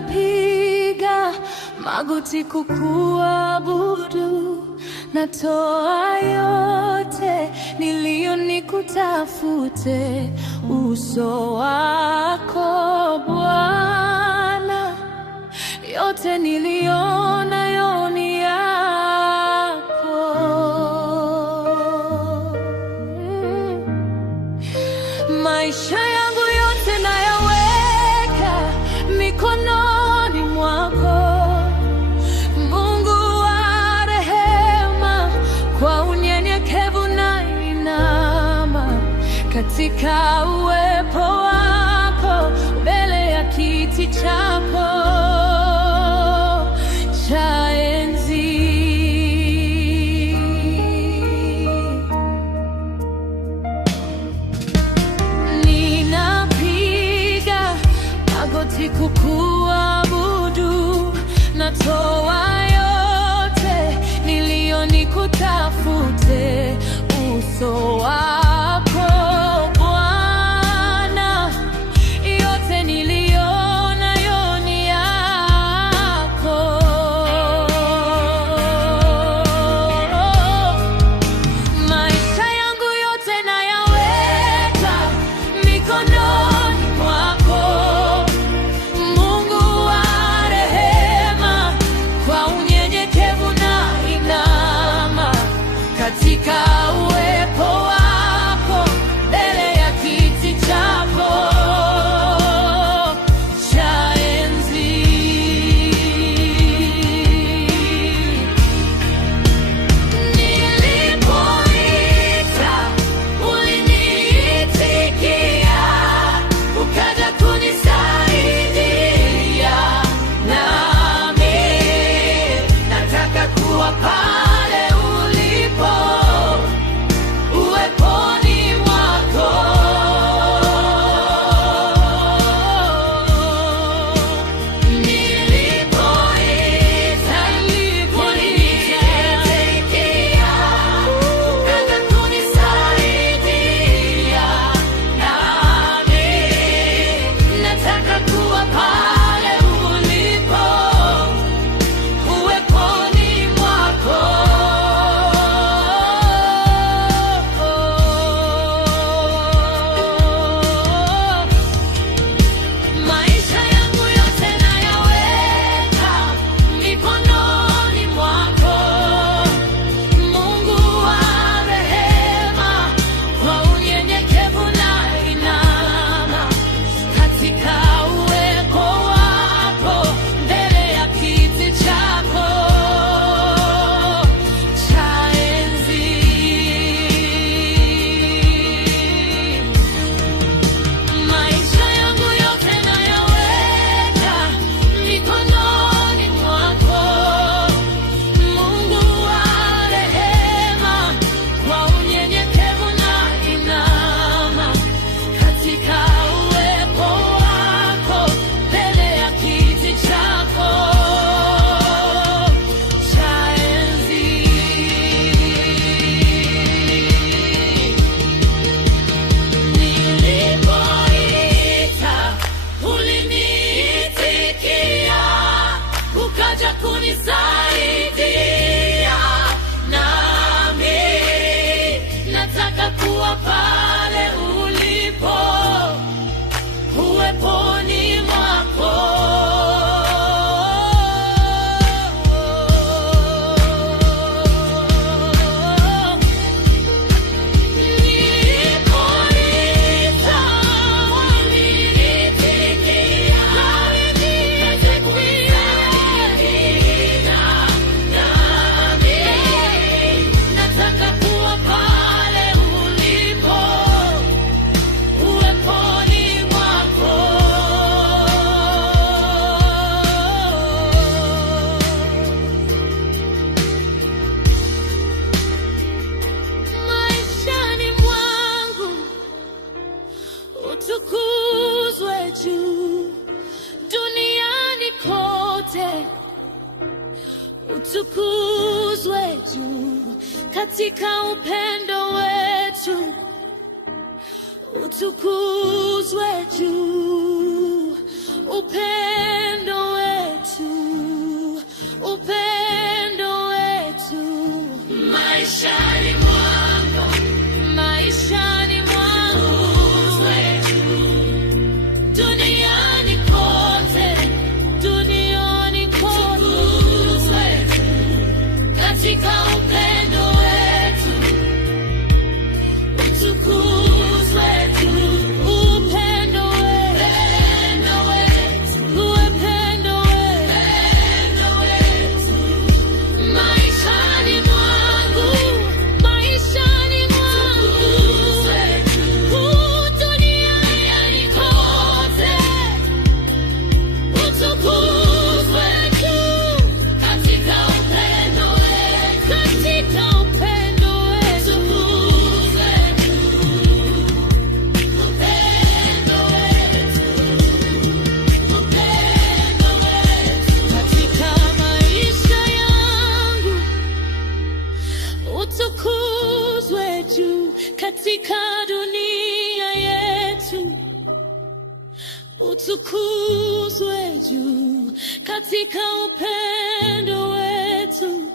Ninapiga magoti kukuabudu, natoa yote niliyo nikutafute uso wako Bwana, yote niliyonayo ni yako. Maisha yangu yote nayaweka mikononi mwako, Mungu wa rehema. Kwa unyenyekevu nainama katika uwepo wako, mbele ya kiti chako cha enzi. Ninapiga magoti kukuabudu, natoa yote niliyo nikutafute uso wako Bwana, yote niliyonayo ni yako. Maisha yangu yote nayaweka mikononi mwako, Mungu wa rehema. Kwa unyenyekevu nainama katika uwepo wako, mbele ya kiti chako cha enzi. Nilipoita uliniitikia, ukaja kunisaidia, nami nataka kuwa pale ulipo, uweponi mwako. Nilipoita uliniitikia, ukaja kunisaidia, nami nataka kuwa pale ulipo, uweponi mwako. Maisha yangu yote nayaweka mikononi mwako, Mungu wa rehema. Kwa unyenyekevu nainama katika uwepo wako, mbele ya kiti chako cha enzi. Maisha yangu yote nayaweka mikononi mwako, Mungu wa rehema. Kwa unyenyekevu nainama katika uwepo wako, mbele ya kiti chako cha enzi. Nilipoita uliniitikia, ukaja kunisaidia, nami nataka kuwa pale ulipo, uweponi mwako. Nilipoita uliniitikia, ukaja kunisaidia, nami nataka kuwa pale ulipo, uweponi mwako. Maishani mwangu utukuzwe juu, duniani kote utukuzwe juu, katika upendo wetu utukuzwe juu, upendo katika dunia yetu. Utukuzwe juu katika upendo wetu.